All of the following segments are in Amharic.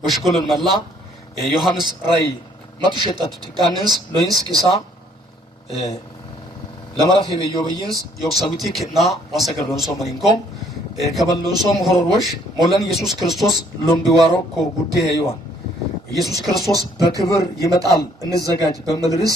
بشكل الملا يوحنس راي ما تشتت تكانس لوينس كيسا لما رفي بيوبينس يوكسويتي كنا واسكرلون سومرينكم كبلون سوم هروش مولان يسوع كريستوس لومبيوارو كو غودي هيوان يسوع كريستوس بكبر يمطال انزغاج بمدرس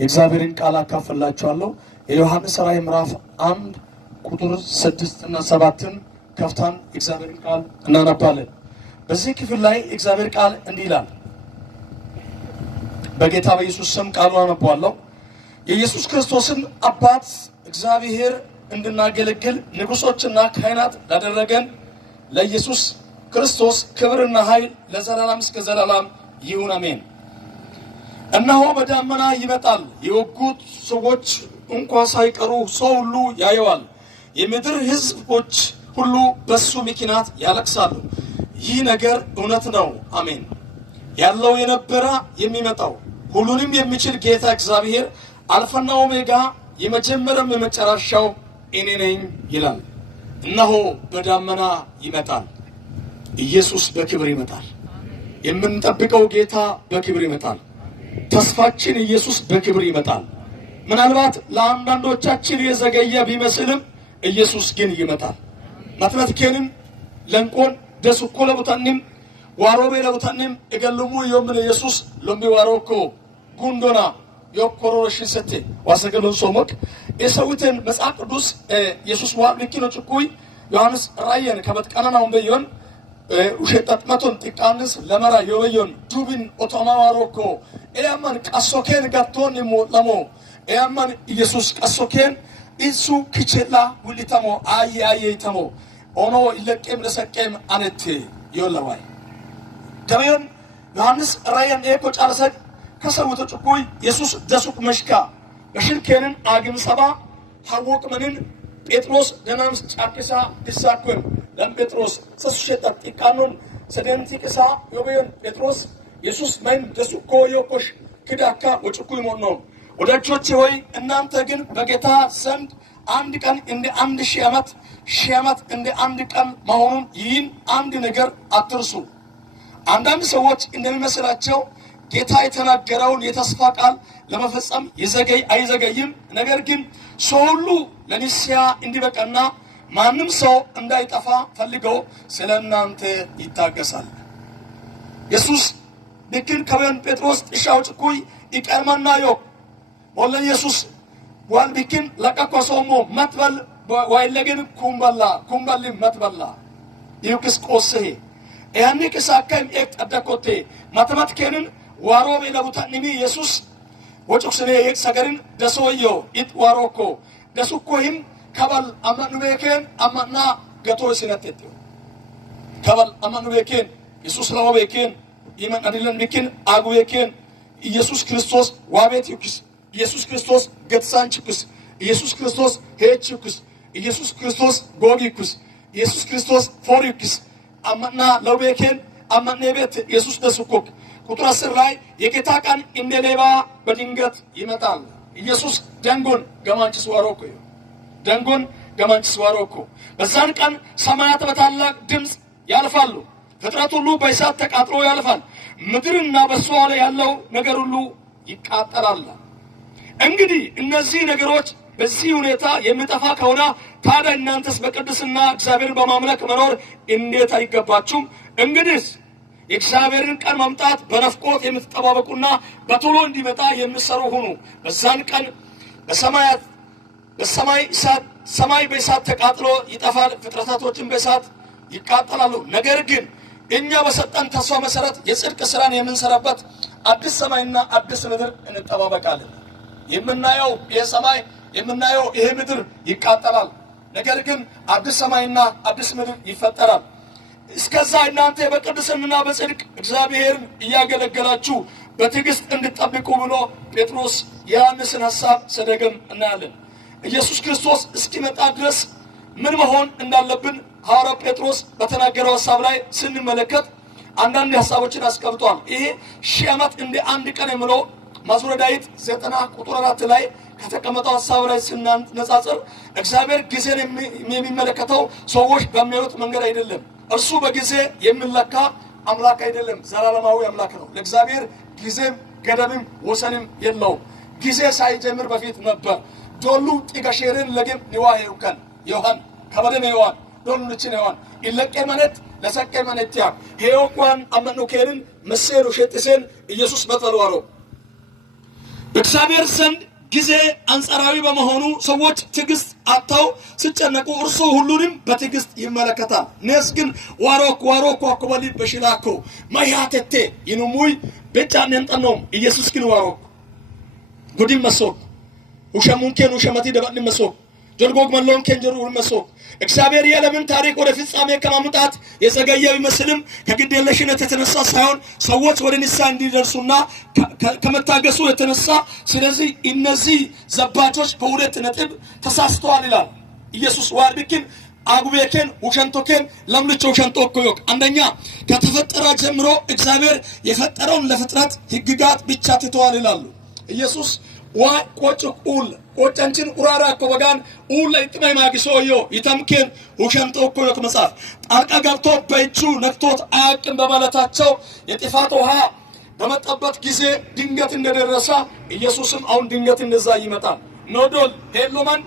የእግዚአብሔርን ቃል አካፈላችኋለሁ የዮሐንስ ራእይ ምዕራፍ 1 ቁጥር 6 እና 7 ከፍታን የእግዚአብሔርን ቃል እናነባለን። በዚህ ክፍል ላይ የእግዚአብሔር ቃል እንዲህ ይላል። በጌታ በኢየሱስ ስም ቃሉን አነባለሁ። የኢየሱስ ክርስቶስን አባት እግዚአብሔር እንድናገለግል ንጉሶችና ካህናት ላደረገን ለኢየሱስ ክርስቶስ ክብርና ኃይል ለዘላለም እስከ ዘላለም ይሁን አሜን። እነሆ በደመና ይመጣል፣ የወጉት ሰዎች እንኳን ሳይቀሩ ሰው ሁሉ ያየዋል፣ የምድር ሕዝቦች ሁሉ በሱ ምክንያት ያለቅሳሉ። ይህ ነገር እውነት ነው አሜን። ያለው የነበረ የሚመጣው ሁሉንም የሚችል ጌታ እግዚአብሔር አልፋና ኦሜጋ የመጀመሪያም የመጨረሻው እኔ ነኝ ይላል። እነሆ በደመና ይመጣል። ኢየሱስ በክብር ይመጣል። የምንጠብቀው ጌታ በክብር ይመጣል። ተስፋችን ኢየሱስ በክብር ይመጣል። ምናልባት ለአንዳንዶቻችን የዘገየ ቢመስልም ኢየሱስ ግን ይመጣል። ማትማቲኬንን ለንቆን ደስኮለ ቡታንም ዋሮቤ ለቡታንም እገልሙ የምን ኢየሱስ ለሚዋሮኮ ጉንዶና የኮሮሽሰቴ ዋሰገሉን ሶሞክ የሰውትን መጽሐፍ ቅዱስ ኢየሱስ ዋብልኪኖ ጭኩይ ዮሐንስ ራእይን ከመጥቀናናውን በየን ውሸጣት መቶን ጥቃንስ ለመራ የወየን ዱብን ኦቶማዋሮኮ ኤያማን ቀሶኬን ጋቶን ይሞላሞ ኤያማን ኢየሱስ ቀሶኬን ኢሱ ክቸላ ውሊታሞ አየይተሞ ኦኖ ይለቀም ለሰቀም አነቴ ይወላዋይ ደበዮን ዮሐንስ ራእይን ኤኮ ጫርሰ ከሰውቶ ጭኩይ ኢየሱስ ደሱቅ መሽካ በሽልኬንን አግም ሰባ ሐወቅ ምንን ጴጥሮስ ደናምስ ጫቅሳ ዲሳኩን ለጴጥሮስ ሰስሸጣ ጥቃኑን ሰደንቲቅሳ ዮበዮን ጴጥሮስ ኢየሱስ ማይን ደሱኮ ዮኮሽ ክዳካ ወጭኩይ ሞኖ ወዳጆቼ ሆይ እናንተ ግን በጌታ ዘንድ አንድ ቀን እንደ 1000 ዓመት ሺህ ዓመት እንደ አንድ ቀን መሆኑን ይህን አንድ ነገር አትርሱ። አንዳንድ ሰዎች እንደሚመስላቸው ጌታ የተናገረውን የተስፋ ቃል ለመፈጸም አይዘገይም። ነገር ግን ሰው ሁሉ ለንስሐ እንዲበቃና ማንም ሰው እንዳይጠፋ ፈልገው ስለናንተ ይታገሳል። ኢየሱስ ድክን ከበን ጴጥሮስ ጥሻው ጭኩይ ይቀርማናዮ ወለ ኢየሱስ ዋል ቢክን ለቀቆሶሞ መትበል ዋይለገን ኩምባሊ መትበላ ይውክስ ቆሴ ያኒ ከሳከም እቅጠደቆቴ ማተማቲኬንን ዋሮቤ ለቡታኒሚ ኢየሱስ ወጭክስኔ ሰገርን ደሶዮ ኢት ዋሮኮ ደሱኮይም ከበል አማኑቤኬን አማና ገቶ ሲነተት ከበል አማኑቤኬን ኢየሱስ ለወቤኬን ይመን አድለን ቢክን አጉቤኬን ኢየሱስ ክርስቶስ ዋቤት ይኩስ ኢየሱስ ክርስቶስ ገትሳንችኩስ ኢየሱስ ክርስቶስ ሄችኩስ ኢየሱስ ክርስቶስ ጎጊኩስ ኢየሱስ ክርስቶስ ፎሪኩስ አማና ለወቤኬን አማኔ ቤት ኢየሱስ ደሱኮክ ቁጥር 10 ላይ የጌታ ቀን እንደ ሌባ በድንገት ይመጣል። ኢየሱስ ደንጎን ገማንችስ ዋሮኮ ደንጎን ገማንችስ ዋሮኮ በዛን ቀን ሰማያት በታላቅ ድምጽ ያልፋሉ፣ ፍጥረት ሁሉ በእሳት ተቃጥሎ ያልፋል፣ ምድርና በሷ ላይ ያለው ነገር ሁሉ ይቃጠላል። እንግዲህ እነዚህ ነገሮች በዚህ ሁኔታ የሚጠፋ ከሆነ ታዲያ እናንተስ በቅድስና እግዚአብሔርን በማምለክ መኖር እንዴት አይገባችሁም? እንግዲህ የእግዚአብሔርን ቀን መምጣት በነፍቆት የምትጠባበቁና በቶሎ እንዲመጣ የምትሰሩ ሁኑ። በዛን ቀን ሰማይ በእሳት ተቃጥሎ ይጠፋል፣ ፍጥረታቶችን በእሳት ይቃጠላሉ። ነገር ግን እኛ በሰጠን ተስፋ መሰረት የጽድቅ ስራን የምንሰራበት አዲስ ሰማይና አዲስ ምድር እንጠባበቃለን። የምናየው የሰማይ የምናየው ይሄ ምድር ይቃጠላል፣ ነገር ግን አዲስ ሰማይና አዲስ ምድር ይፈጠራል። እስከዛ እናንተ በቅድስና በጽድቅ እግዚአብሔርን እያገለገላችሁ በትዕግስት እንድትጠብቁ ብሎ ጴጥሮስ የዮሐንስን ሐሳብ ሰደገም እናያለን። ኢየሱስ ክርስቶስ እስኪመጣ ድረስ ምን መሆን እንዳለብን ሐዋርያው ጴጥሮስ በተናገረው ሐሳብ ላይ ስንመለከት አንዳንድ ሐሳቦችን አስቀምጧል። ይሄ 1000 ዓመት እንደ አንድ ቀን የሚለው መዝሙረ ዳዊት 90 ቁጥር 4 ላይ ከተቀመጠው ሐሳብ ላይ ስናነጻጽር እግዚአብሔር ጊዜን የሚመለከተው ሰዎች በሚያዩት መንገድ አይደለም። እርሱ በጊዜ የሚለካ አምላክ አይደለም፣ ዘላለማዊ አምላክ ነው። ለእግዚአብሔር ጊዜም ገደብም ወሰንም የለውም። ጊዜ ሳይጀምር በፊት ነበር። ዶሉ ጢጋሼርን ለገም ንዋይ ይውከን ዮሐን ከበደም ዮሐን ዶሉ ልችን ዮሐን ኢለቀ መነት ለሰቀ መነት ያ ሄዮኳን አመኑ ከርን መሰሉ ሸጥሰን ኢየሱስ በተለዋሮ እግዚአብሔር ዘንድ ጊዜ አንጻራዊ በመሆኑ ሰዎች ትዕግስት አጥተው ሲጨነቁ እርሱ ሁሉንም በትዕግስት ይመለከታል። ነስ ግን ዋሮክ አኮበሊ በሽላኮ ማያተቴ ይኑሙይ በጫን እንጠነው ኢየሱስ ግን ዋሮክ ጉዲም መሶክ ውሸሙንከን ውሸመቲ ደበል መሶክ ጀርጎግ መሎን ከንጀሩ መሶክ እግዚአብሔር የዓለምን ታሪክ ወደ ፍጻሜ ከማምጣት የዘገየው ይመስልም ከግዴለሽነት የተነሳ ሳይሆን ሰዎች ወደ ንስሐ እንዲደርሱና ከመታገሱ የተነሳ ስለዚህ እነዚህ ዘባቾች በሁለት ነጥብ ተሳስተዋል ይላል ኢየሱስ ዋርቢኪን አጉቤከን ውሸንቶከን ለምልቾ ውሸንቶኮዮክ አንደኛ ከተፈጠረ ጀምሮ እግዚአብሔር የፈጠረውን ለፍጥረት ህግጋት ብቻ ትተዋል ይላሉ ኢየሱስ ቆጭቁል ቆጨንችን ኡራራ ኮበጋን ኡል ለጥመይ ማግሶዮ ይተምከን ውሸንቶኮዮክ መጽሐፍ ጣልቃ ገብቶ በእጁ ነክቶት አያውቅም በማለታቸው የጥፋት ውሃ በመጣበት ጊዜ ድንገት እንደደረሰ ኢየሱስም አሁን ድንገት እንደዛ ይመጣል ኖዶል ሄሎማን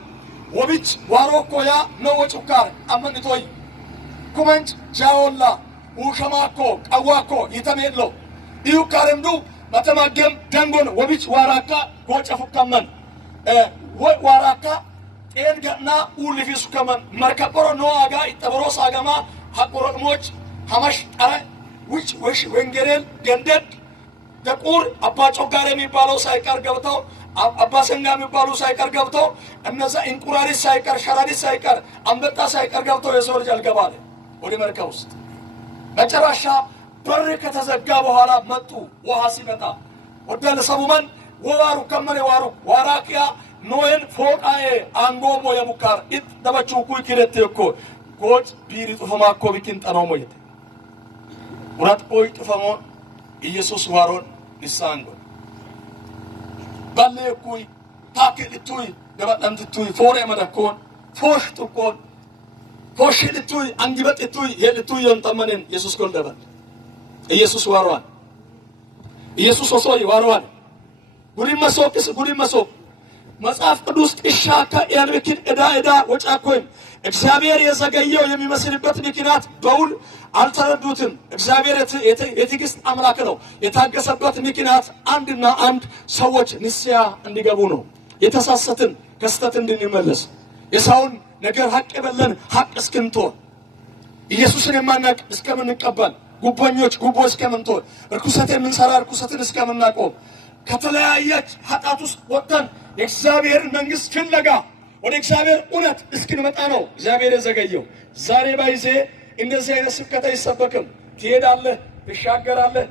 ወብች ዋሮኮያ ነው ወጭካር አመንቶይ ኩመንጭ ጃውላ ውሸማኮ ቀዋኮ ይተሜሎ ይውካረምዱ በተማገም ደንጎን ወብች ዋራካ ጎጨፉከመን ዋራካ ጤንገና ኡልፊሱ ከመን መርከቆሮ ኖአጋ ይተበሮ ሳገማ ሐቆሮሞች ሐማሽ ጠረ ውጭ ወሽ ወንጌል ገንደድ ደቁር አባጮ ጋር የሚባለው ሳይቀር ገብተው አባሰኛ የሚባሉ ሳይቀር ገብተው እነዛ እንቁራሪት ሳይቀር ሸራሪት ሳይቀር አንበጣ ሳይቀር ገብተው የሰው ልጅ አልገባለ ወደ መርከብ ውስጥ መጨረሻ በር ከተዘጋ በኋላ መጡ ውሃ ሲመጣ ወደለ ሰሙመን ወዋሩ ከመኔ ዋሩ ዋራቂያ ኖየን ፎቃዬ አንጎሞ የሙካር ኢት ደበቹ ኩይ kiretti እኮ ጎጭ ቢሪ ጥፈማኮ ቢኪን ጠናው ሞየት ወራት ቆይ ጥፈሞን ኢየሱስ ዋሮን ንሳንጎ ባለ ኩይ ታከልቱይ ደባንትቱይ ፎሬ መደኮን ፎሽ ጥቆን ፎሽልቱይ አንግበጥቱይ የልቱይ የንጠመነን ኢየሱስ ኮልደበል ኢየሱስ ዋሮን ኢየሱስ ሶሶይ ዋሮን ጉዲ መሶክ መጽሐፍ ቅዱስ ጥሻካ ያልበክን እዳ ወጫኮይም እግዚአብሔር የዘገየው የሚመስልበት ምክንያት በውል አልተረዱትም እግዚአብሔር የትዕግስት አምላክ ነው የታገሰበት ምክንያት አንድና አንድ ሰዎች ንስያ እንዲገቡ ነው የተሳሰትን ከስተት እንድንመለስ የሳውን ነገር ሐቅ የበለን ሐቅ እስክንቶ ኢየሱስን የማናቅ እስከምንቀበል ጉቦኞች ጉቦ እስከምንቶን ርኩሰት የምንሰራ ርኩሰትን እስከምናቆም ከተለያየች ኃጢአት ውስጥ ወጥተን የእግዚአብሔር መንግስት ፍለጋ ወደ እግዚአብሔር እውነት እስክንመጣ ነው እግዚአብሔር የዘገየው ዛሬ ባይዜ እንደዚህ አይነት ስብከት አይሰበክም ትሄዳለህ ትሻገራለህ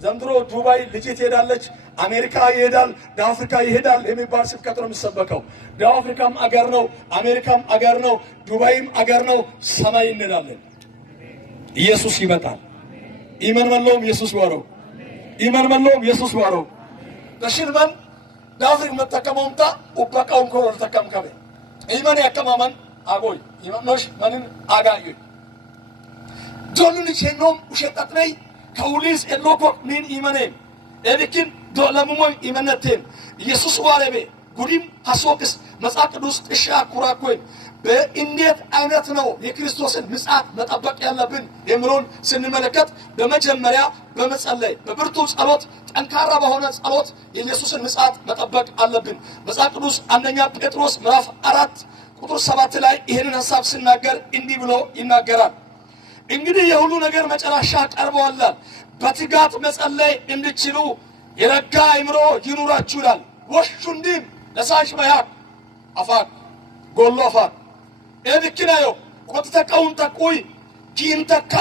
ዘንድሮ ዱባይ ልጅ ትሄዳለች አሜሪካ ይሄዳል ደቡብ አፍሪካ ይሄዳል የሚባል ስብከት ነው የሚሰበከው ደቡብ አፍሪካም አገር ነው አሜሪካም አገር ነው ዱባይም አገር ነው ሰማይ እንላለን ኢየሱስ ይመጣል ኢማን መለውም ኢየሱስ ዋረው ኢማን መለውም ኢየሱስ ዋረው ተሽልማን ዳፍሪክ መተከመውምታ ኡባቃውን ኮሮል ተከምከበ ኢማን ያከማማን አጎይ ኢማኖሽ ማንን አጋዩ ዶሉን ቸኖም ውሸጣጥነይ ከውሊስ ኤሎኮ ኒን ኢማኔ ኤዲኪን ዶለሙሞይ ኢማነቴን ኢየሱስ ዋረቤ ጉዲም ሐሶክስ መጽሐፍ ቅዱስ ጥሻ ኩራኮይ በእንዴት አይነት ነው የክርስቶስን ምጽአት መጠበቅ ያለብን የሚለውን ስንመለከት በመጀመሪያ በመጸለይ በብርቱ ጸሎት ጠንካራ በሆነ ጸሎት የኢየሱስን ምጽአት መጠበቅ አለብን መጽሐፍ ቅዱስ አንደኛ ጴጥሮስ ምዕራፍ 4 ቁጥር 7 ላይ ይሄንን ሐሳብ ሲናገር እንዲህ ብሎ ይናገራል እንግዲህ የሁሉ ነገር መጨረሻ ቀርቧል በትጋት መጸለይ እንድትችሉ የረጋ አእምሮ ይኑራችሁ ይላል ወሹንዲም ለሳሽ ማያቅ አፋቅ ጎሎ አፋቅ ኤብኪናዮ ቆጥተቀውን ተቆይ ኪንተካ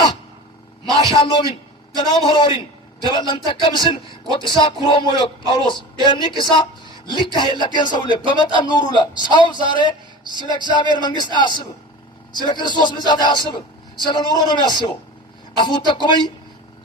ማሻሎቢን ተናም ሆሮሪን ደበለንተከምስን ቆጥሳ ኩሮሞዮ ጳውሎስ ኤኒክሳ ሊካሄ ለከንሰውለ በመጣን ኑሩላ ሰው ዛሬ ስለ እግዚአብሔር መንግስት አያስብም ስለ ክርስቶስ ምጽአት አያስብም ስለ ኑሮ ነው የሚያስበው አፉት ተቆበይ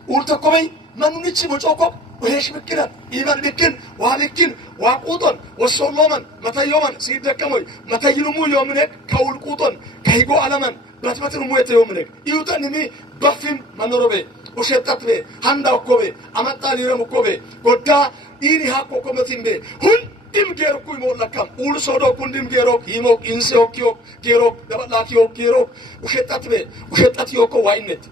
ኡል ተቆበይ ማንንቺ ወጮኮ ወሄሽ ብክነት ኢማን ብክን ዋልክን ዋቁጦን ወሶሎመን መታዮመን ሲደከሞይ መታይኑሙ yoomnek ከውልቁጦን ከይጎ አለመን በትበትኑ ሙየተ yoomnek ይውጠንሚ በፊም ማኖሮቤ وشتتبه هندا وكوبه أمتا ليرم وكوبه قدا إني هاكو كومتيمبه هندم جيرو كوي مولكام أول صدق كندم جيرو يموك إنسيو كيو جيرو دبلا كيو جيرو وشتتيو كو واينت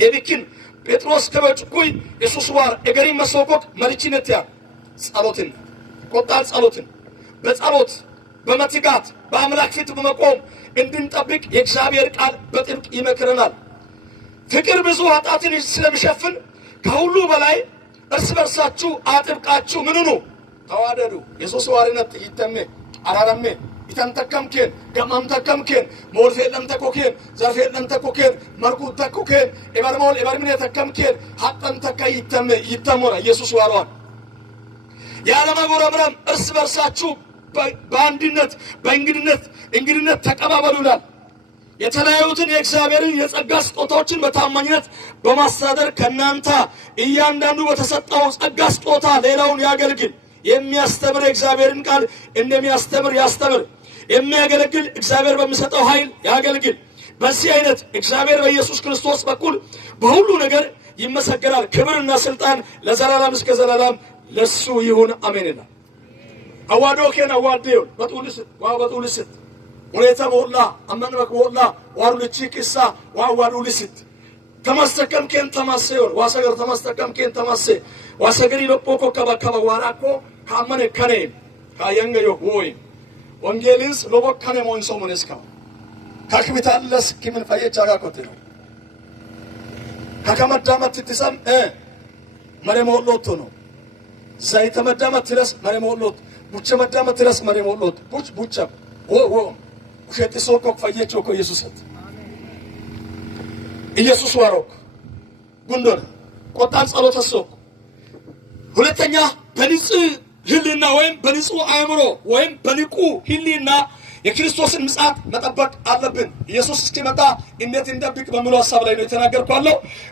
يبكين بطرس كبرتكوي يسوع وار إجري مسوقك مريتشينتيا ጸሎትን ቆጣል ጸሎትን በጸሎት በመትጋት በአምላክ ፊት በመቆም እንድንጠብቅ የእግዚአብሔር ቃል በጥብቅ ይመክረናል። ፍቅር ብዙ ኃጢአትን ስለሚሸፍን ከሁሉ በላይ እርስ በርሳችሁ አጥብቃችሁ ምን ሁኑ ተዋደዱ። ኢየሱስ ዋሪነት ይተመ አራራሜ ይተንተከምከን ገማምተከምከን ሞልፌለም ተኮከን ዘርፌለም ተኮከን መርኩት ተኮከን ኤበርሞል ኤበርሚኔ ተከምከን ሐጠን ተከይ ይተመራ ኢየሱስ ዋሯን ያለማጎረምረም እርስ በርሳችሁ በአንድነት በእንግድነት ተቀባበሉናል። የተለያዩትን የእግዚአብሔርን የጸጋ ስጦታዎችን በታማኝነት በማስተዳደር ከናንተ እያንዳንዱ በተሰጠው ጸጋ ስጦታ ሌላውን ያገልግል። የሚያስተምር የእግዚአብሔርን ቃል እንደሚያስተምር ያስተምር። የሚያገለግል እግዚአብሔር በሚሰጠው ኃይል ያገልግል። በዚህ አይነት እግዚአብሔር በኢየሱስ ክርስቶስ በኩል በሁሉ ነገር ይመሰገናል። ክብርና ስልጣን ለዘላለም እስከ ዘላለም ለሱ ይሁን አሜንና አዋዶከን አዋዴው በጡልስት ወለታ ወላ አመንበክ ወላ ዋሩልቺክሳ ዋዋሩልስት ተማስተከምከን ተማሰዮ ዋሰገር ተማስተከምከን ተማሰ ዋሰገሪ ለፖኮ ከበከበ ዋራኮ ካመነ ከኔ ካየንገዮ ወይ ወንጌልንስ ለወከነ ሞንሶ ሞነስካ ካክቢታለስ ኪምን ፈየቻጋ ኮቴ ካከመዳመት ትሰም መረሞሎቶ ነው زي تمدامت ترس مري مولود بوچه مدامت ترس مري مولود بوچه وشتي سوكوك فايچوكو يسوسات ኢየሱስ ዋሮክ ጉንዶር ቆጣን ጸሎት አሶክ ሁለተኛ በንጹህ ህሊና ወይም በንጹህ አእምሮ ወይም በንቁ ህሊና የክርስቶስን ምጽአት መጠበቅ አለብን። ኢየሱስ እስኪመጣ እንዴት እንደብቅ በሚለው ሐሳብ ላይ ነው የተናገርኩት።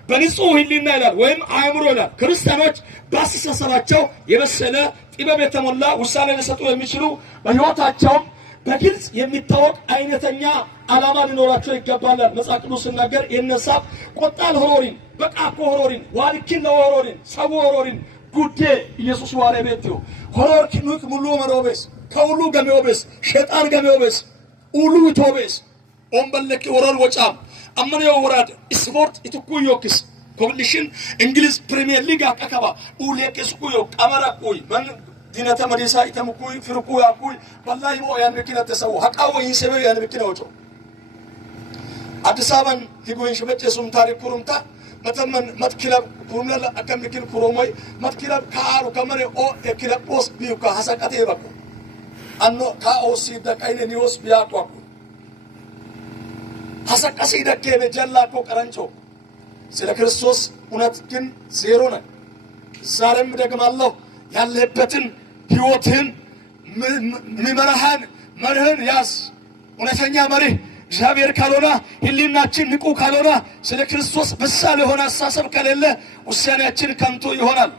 በንጹህ ህሊና ይላል ወይም አእምሮ ይላል። ክርስቲያኖች በአስተሳሰባቸው የበሰለ ጥበብ የተሞላ ውሳኔ ሊሰጡ የሚችሉ በህይወታቸው በግልጽ የሚታወቅ አይነተኛ ዓላማ ሊኖራቸው ይገባል። መጽሐፍ ቅዱስ ሲናገር የነሳብ ቆጣል ሆሮሪን በቃኮ ሆሮሪን ዋልኪን ሆሮሪን ሰው ሆሮሪን ጉዴ ኢየሱስ ዋሬ ቤትዮ ሆሮር ኪኑክ ሙሉ መሮቤስ ከሁሉ ገሜኦቤስ ሸጣን ገሜኦቤስ ሁሉ ቶቤስ ኦምበለክ ወራል ወጫም አመኔው ወራድ ስፖርት ኢትኩዮክስ ኮንዲሽን እንግሊዝ ፕሪሚየር ሊግ አቀከባ ኡሌክስ ኩዮ ቀመራኩይ ማን ዲናታ መዲሳ ኢተምኩይ ፍርኩ ያኩይ ወላሂ ሞ ያን መኪና ተሰው ሐቃው ይሰበ ያን መኪና ወጮ አዲስ አበባን ሂጎይን ሸመጨሱም ታሪክ ኩሩምታ መተመን መትክለብ ኩሩምላ አከምክል ኩሮሞይ መትክለብ ካሩ ከመሬ ኦ የክለብ ፖስ ቢውካ ሐሰቀቴ ይበቁ አንኖ ካኦሲ ደቃይነ ኒውስ ቢያቋቁ ሐሰቀሲ ደከበ ጀላኮ ቀረንቾ ስለ ክርስቶስ እውነት ግን ዜሮ ነው። ዛሬም ደግማለሁ ያለህበትን ህይወትን መርህን ያዝ። እውነተኛ መርህ እግዚአብሔር ካልሆነ ህሊናችን ንቁ ካልሆነ ስለ ክርስቶስ በሳል የሆነ አስተሳሰብ ከሌለ ውሳኔያችን ከንቱ ይሆናል።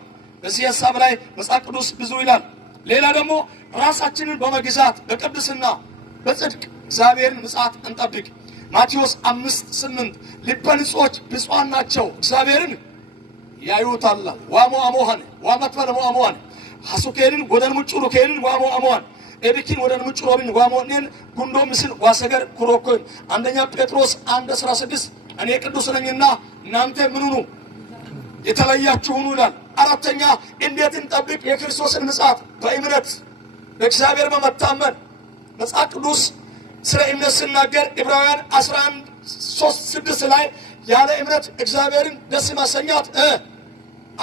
በዚህ ሐሳብ ላይ መጽሐፍ ቅዱስ ብዙ ይላል። ሌላ ደግሞ ራሳችንን በመግዛት በቅድስና በጽድቅ እግዚአብሔርን ምጽአት እንጠብቅ። ማቴዎስ 5:8 ልበ ንጹሖች ብፁዓን ናቸው እግዚአብሔርን ያዩታል። ዋሞ አሞሃን ዋመትፈለ ሞአሞሃን ሐሱኬልን ወደን ሙጭሩ ኬልን ዋሞ አሞሃን ኤቢኪን ወደን ሙጭሮብን ዋሞኔን ጉንዶ ምስል ዋሰገር ኩሮኮን አንደኛ ጴጥሮስ 1:16 እኔ ቅዱስ ነኝና እናንተ ምን ሁኑ የተለያችሁ ሁኑ ይላል። አራተኛ እንዴት እንጠብቅ የክርስቶስን ምጽአት በእምነት በእግዚአብሔር በመታመን መጽሐፍ ቅዱስ ስለ እምነት ሲናገር ዕብራውያን 11:3-6 ላይ ያለ እምነት እግዚአብሔርን ደስ ማሰኛት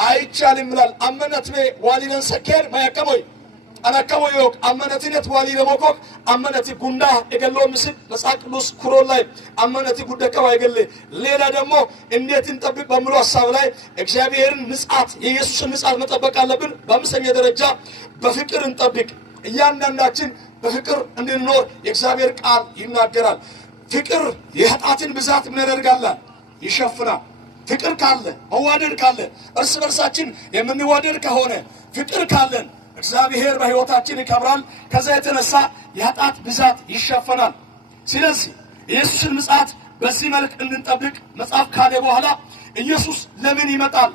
አይቻልም ይላል። አመነትቤ ዋሊነን ሰከር ማያከሞይ አናከሞይ ወቅ አመነትነት ዋሊ ለሞኮክ አመነት ጉንዳ እገሎ ምስል መጽሐፍ ቅዱስ ኩሮል ላይ አመነት ጉደከው አይገለ ሌላ ደግሞ እንዴት እንጠብቅ በሚሉ ሐሳብ ላይ እግዚአብሔርን ምጽአት የኢየሱስን ምጽአት መጠበቅ አለብን። በአምስተኛ ደረጃ በፍቅር እንጠብቅ። እያንዳንዳችን በፍቅር እንድንኖር የእግዚአብሔር ቃል ይናገራል። ፍቅር የኃጢአትን ብዛት ምን ያደርጋል? ይሸፍናል። ፍቅር ካለ መዋደድ ካለ እርስ በርሳችን የምንዋደድ ከሆነ ፍቅር ካለን እግዚአብሔር በሕይወታችን ይከብራል። ከዛ የተነሳ የኃጢአት ብዛት ይሸፈናል። ስለዚህ ኢየሱስን ምጽአት በዚህ መልክ እንድንጠብቅ መጽሐፍ ካለ በኋላ ኢየሱስ ለምን ይመጣል?